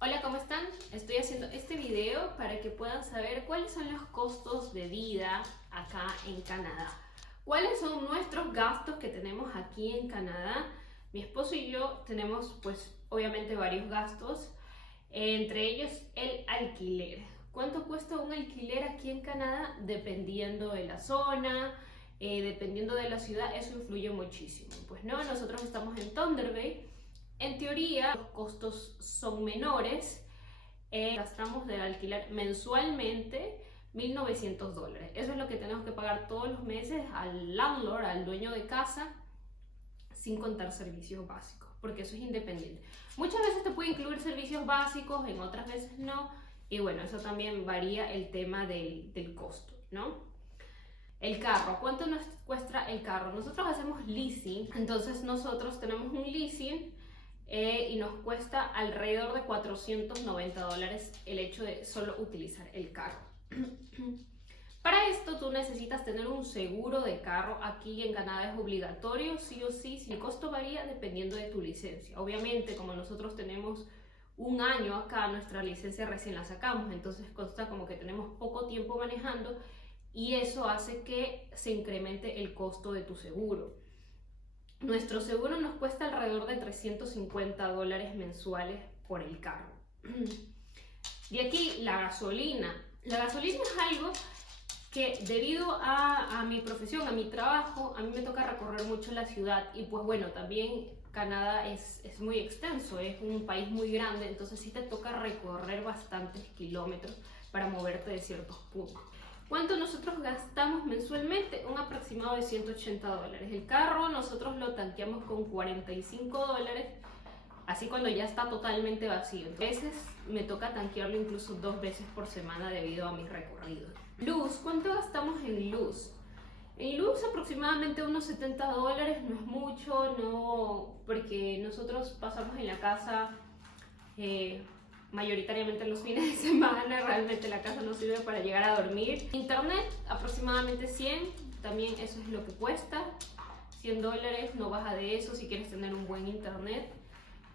Hola, ¿cómo están? Estoy haciendo este video para que puedan saber cuáles son los costos de vida acá en Canadá. ¿Cuáles son nuestros gastos que tenemos aquí en Canadá? Mi esposo y yo tenemos pues obviamente varios gastos, entre ellos el alquiler. ¿Cuánto cuesta un alquiler aquí en Canadá? Dependiendo de la zona, dependiendo de la ciudad, eso influye muchísimo. Pues no, nosotros estamos en Thunder Bay. En teoría, los costos son menores. Gastamos del alquiler mensualmente $1,900. Eso es lo que tenemos que pagar todos los meses al landlord, al dueño de casa, sin contar servicios básicos, porque eso es independiente. Muchas veces te puede incluir servicios básicos, en otras veces no. Y bueno, eso también varía el tema del costo, ¿no? El carro, ¿cuánto nos cuesta el carro? Nosotros hacemos leasing, entonces nosotros tenemos un leasing y nos cuesta alrededor de $490 el hecho de solo utilizar el carro. Para esto tú necesitas tener un seguro de carro. Aquí en Canadá es obligatorio, sí o sí. El costo varía dependiendo de tu licencia. Obviamente, como nosotros tenemos un año acá, nuestra licencia recién la sacamos, entonces consta como que tenemos poco tiempo manejando y eso hace que se incremente el costo de tu seguro. Nuestro seguro nos cuesta alrededor de $350 mensuales por el carro. De aquí la gasolina. La gasolina es algo que debido a mi profesión, a mi trabajo, a mí me toca recorrer mucho la ciudad y pues bueno, también Canadá es muy extenso, es un país muy grande, entonces sí te toca recorrer bastantes kilómetros para moverte de ciertos puntos. ¿Cuánto nosotros gastamos mensualmente? Un aproximado de $180. El carro nosotros lo tanqueamos con $45, así cuando ya está totalmente vacío. A veces me toca tanquearlo incluso 2 veces por semana debido a mis recorridos. Luz, ¿cuánto gastamos en luz? En luz aproximadamente unos $70, no es mucho, no, porque nosotros pasamos en la casa mayoritariamente los fines de semana, realmente la casa no sirve para llegar a dormir. Internet aproximadamente 100, también eso es lo que cuesta, $100, no baja de eso si quieres tener un buen internet.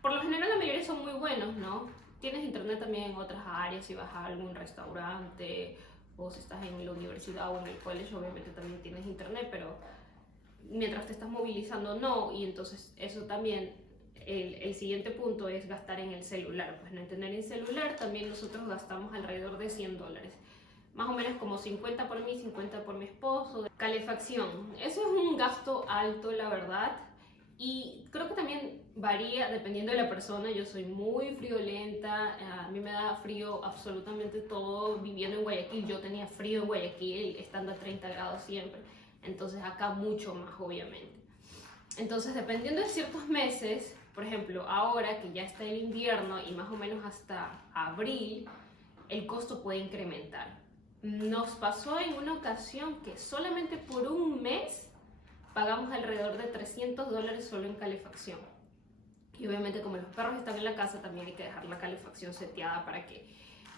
Por lo general la mayoría son muy buenos, ¿no? Tienes internet también en otras áreas, si vas a algún restaurante o si estás en la universidad o en el college, obviamente también tienes internet, pero mientras te estás movilizando no, y entonces eso también, el siguiente punto es gastar en el celular. Pues no tener en celular, también nosotros gastamos alrededor de $100, más o menos como 50 por mí, 50 por mi esposo. Calefacción, eso es un gasto alto, la verdad, y creo que también varía dependiendo de la persona. Yo soy muy friolenta, a mí me da frío absolutamente todo. Viviendo en Guayaquil, yo tenía frío en Guayaquil, estando a 30 grados siempre, entonces acá mucho más, obviamente. Entonces, dependiendo de ciertos meses, por ejemplo, ahora que ya está el invierno y más o menos hasta abril, el costo puede incrementar. Nos pasó en una ocasión que solamente por un mes pagamos alrededor de $300 solo en calefacción. Y obviamente como los perros están en la casa, también hay que dejar la calefacción seteada para que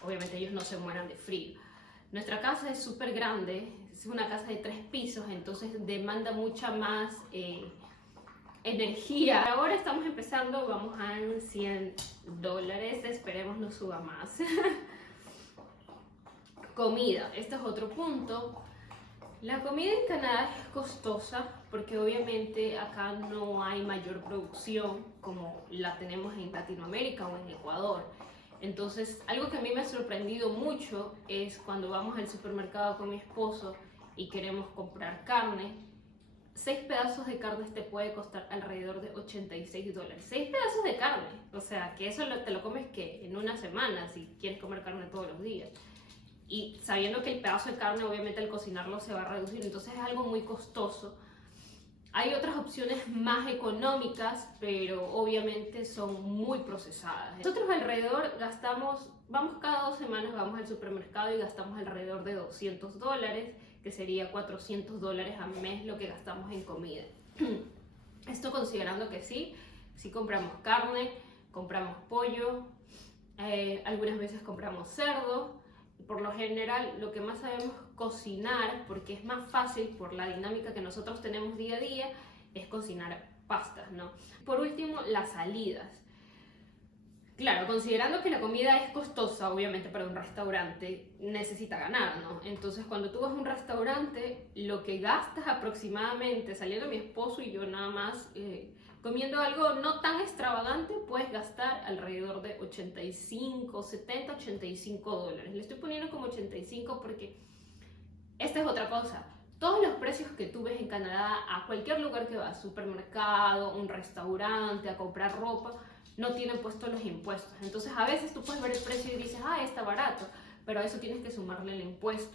obviamente ellos no se mueran de frío. Nuestra casa es súper grande, es una casa de 3 pisos, entonces demanda mucha más energía. Ahora estamos empezando, vamos a $100, esperemos no suba más. Comida, este es otro punto. La comida en Canadá es costosa porque obviamente acá no hay mayor producción como la tenemos en Latinoamérica o en Ecuador. Entonces, algo que a mí me ha sorprendido mucho es cuando vamos al supermercado con mi esposo y queremos comprar carne. 6 pedazos de carne te puede costar alrededor de $86. 6 pedazos de carne, o sea, que eso te lo comes que en una semana si quieres comer carne todos los días. Y sabiendo que el pedazo de carne obviamente al cocinarlo se va a reducir, entonces es algo muy costoso. Hay otras opciones más económicas, pero obviamente son muy procesadas. Nosotros alrededor gastamos, vamos cada 2 semanas, vamos al supermercado y gastamos alrededor de $200, que sería $400 al mes lo que gastamos en comida. Esto considerando que sí compramos carne, compramos pollo, algunas veces compramos cerdo. Por lo general, lo que más sabemos cocinar, porque es más fácil por la dinámica que nosotros tenemos día a día, es cocinar pastas, ¿no? Por último, las salidas. Claro, considerando que la comida es costosa, obviamente para un restaurante necesita ganar, ¿no? Entonces cuando tú vas a un restaurante, lo que gastas aproximadamente, saliendo mi esposo y yo nada más, comiendo algo no tan extravagante, puedes gastar alrededor de 85, 70, 85 dólares. Le estoy poniendo como 85 porque esta es otra cosa. Todos los precios que tú ves en Canadá, a cualquier lugar que vas, supermercado, un restaurante, a comprar ropa, no tienen puestos los impuestos. Entonces a veces tú puedes ver el precio y dices, ah, está barato, pero a eso tienes que sumarle el impuesto.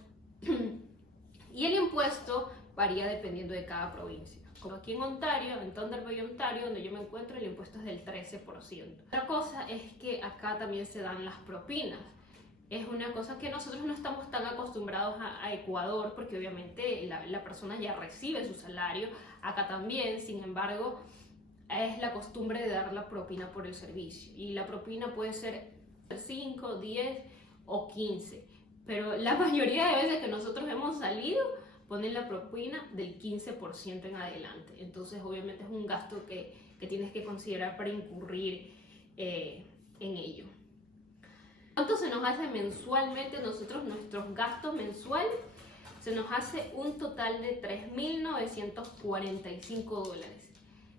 Y el impuesto varía dependiendo de cada provincia. Como aquí en Ontario, en Thunder Bay, Ontario, donde yo me encuentro, el impuesto es del 13%. Otra cosa es que acá también se dan las propinas. Es una cosa que nosotros no estamos tan acostumbrados a Ecuador, porque obviamente la persona ya recibe su salario, acá también, sin embargo, es la costumbre de dar la propina por el servicio. Y la propina puede ser 5, 10 o 15, pero la mayoría de veces que nosotros hemos salido, ponen la propina del 15% en adelante. Entonces, obviamente es un gasto que tienes que considerar para incurrir en ello. ¿Cuánto se nos hace mensualmente nosotros, nuestros gastos mensuales? Se nos hace un total de 3.945 dólares.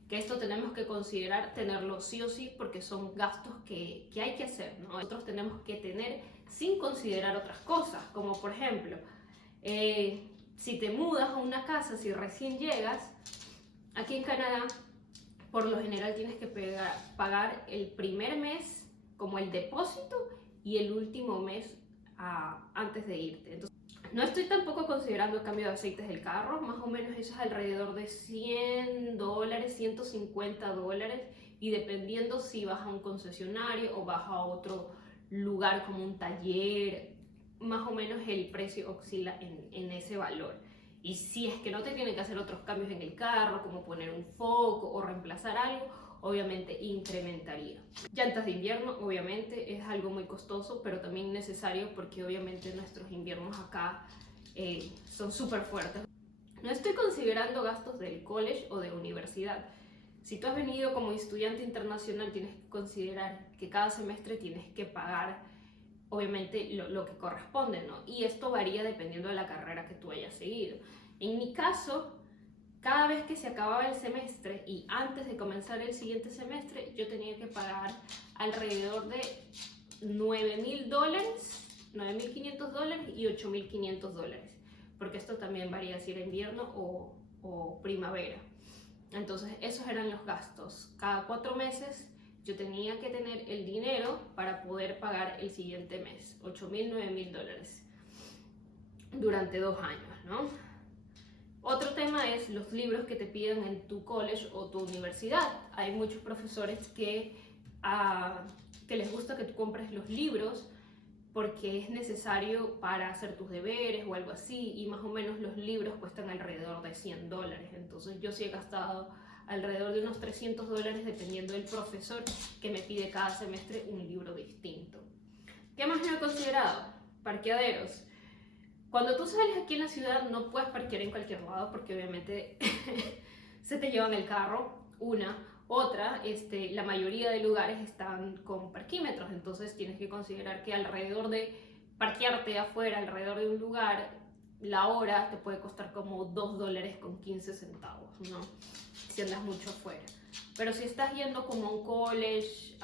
Que esto tenemos que considerar tenerlo sí o sí porque son gastos que hay que hacer, ¿no? Nosotros tenemos que tener sin considerar otras cosas, como por ejemplo, si te mudas a una casa, si recién llegas, aquí en Canadá, por lo general tienes que pagar el primer mes como el depósito y el último mes antes de irte. Entonces, no estoy tampoco considerando el cambio de aceites del carro, más o menos eso es alrededor de 100 dólares, 150 dólares, y dependiendo si vas a un concesionario o vas a otro lugar como un taller, más o menos el precio oscila en ese valor. Y si es que no te tienen que hacer otros cambios en el carro, como poner un foco o reemplazar algo, obviamente incrementaría. Llantas de invierno, obviamente, es algo muy costoso, pero también necesario porque obviamente nuestros inviernos acá son súper fuertes. No estoy considerando gastos del college o de universidad. Si tú has venido como estudiante internacional, tienes que considerar que cada semestre tienes que pagar, obviamente, lo que corresponde, ¿no? Y esto varía dependiendo de la carrera que tú hayas seguido. En mi caso, cada vez que se acababa el semestre y antes de comenzar el siguiente semestre, yo tenía que pagar alrededor de $9,000, $9,500 y $8,500, porque esto también varía si era invierno o primavera. Entonces esos eran los gastos. Cada 4 meses yo tenía que tener el dinero para poder pagar el siguiente mes, $8,000, $9,000 durante 2 años, ¿no? Otro tema es los libros que te piden en tu college o tu universidad. Hay muchos profesores que les gusta que tú compres los libros porque es necesario para hacer tus deberes o algo así, y más o menos los libros cuestan alrededor de $100. Entonces yo sí he gastado alrededor de unos $300 dependiendo del profesor que me pide cada semestre un libro distinto. ¿Qué más no he considerado? Parqueaderos. Cuando tú sales aquí en la ciudad no puedes parquear en cualquier lado porque obviamente se te llevan el carro. Otra, la mayoría de lugares están con parquímetros, entonces tienes que considerar que alrededor de parquearte afuera, alrededor de un lugar, la hora te puede costar como $2.15, ¿no? Si andas mucho afuera. Pero si estás yendo como a un college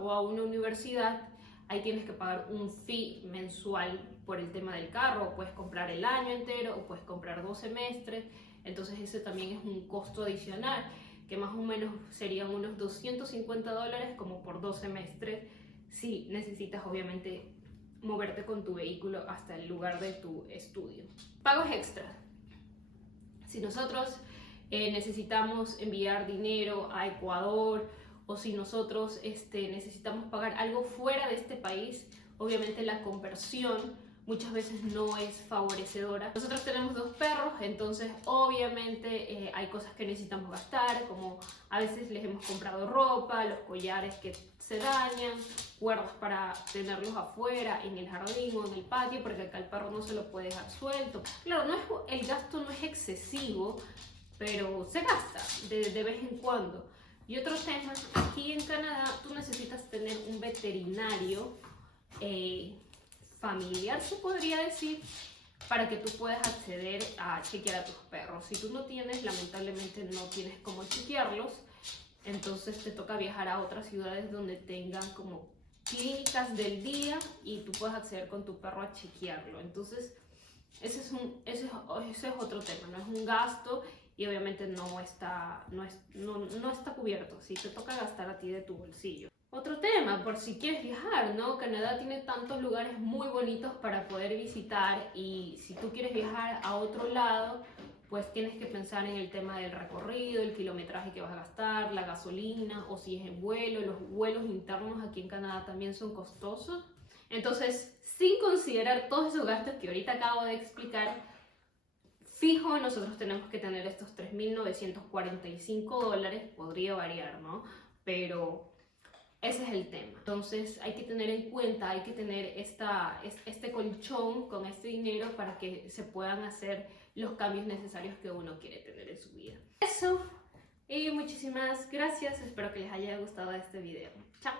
o a una universidad, ahí tienes que pagar un fee mensual por el tema del carro, o puedes comprar el año entero o puedes comprar 2 semestres, entonces ese también es un costo adicional que más o menos serían unos $250 como por 2 semestres si necesitas obviamente moverte con tu vehículo hasta el lugar de tu estudio. Pagos extras. Si nosotros necesitamos enviar dinero a Ecuador o si nosotros necesitamos pagar algo fuera de este país, obviamente la conversión muchas veces no es favorecedora. Nosotros tenemos 2 perros, entonces obviamente hay cosas que necesitamos gastar, como a veces les hemos comprado ropa, los collares que se dañan, cuerdas para tenerlos afuera, en el jardín o en el patio, porque acá el perro no se lo puede dejar suelto. Claro, el gasto no es excesivo, pero se gasta de vez en cuando. Y otro tema, aquí en Canadá tú necesitas tener un veterinario familiar, se podría decir, para que tú puedas acceder a chequear a tus perros. Si tú no tienes, lamentablemente no tienes cómo chequearlos, entonces te toca viajar a otras ciudades donde tengan como clínicas del día y tú puedes acceder con tu perro a chequearlo. Entonces ese es otro tema, no es un gasto y obviamente no está cubierto, si te toca gastar a ti de tu bolsillo. Otro tema, por si quieres viajar, ¿no? Canadá tiene tantos lugares muy bonitos para poder visitar y si tú quieres viajar a otro lado, pues tienes que pensar en el tema del recorrido, el kilometraje que vas a gastar, la gasolina o si es en vuelo. Los vuelos internos aquí en Canadá también son costosos. Entonces, sin considerar todos esos gastos que ahorita acabo de explicar, fijo, nosotros tenemos que tener estos $3,945, podría variar, ¿no? Pero ese es el tema. Entonces hay que tener en cuenta, hay que tener este colchón con este dinero para que se puedan hacer los cambios necesarios que uno quiere tener en su vida. Eso, y muchísimas gracias, espero que les haya gustado este video. Chao.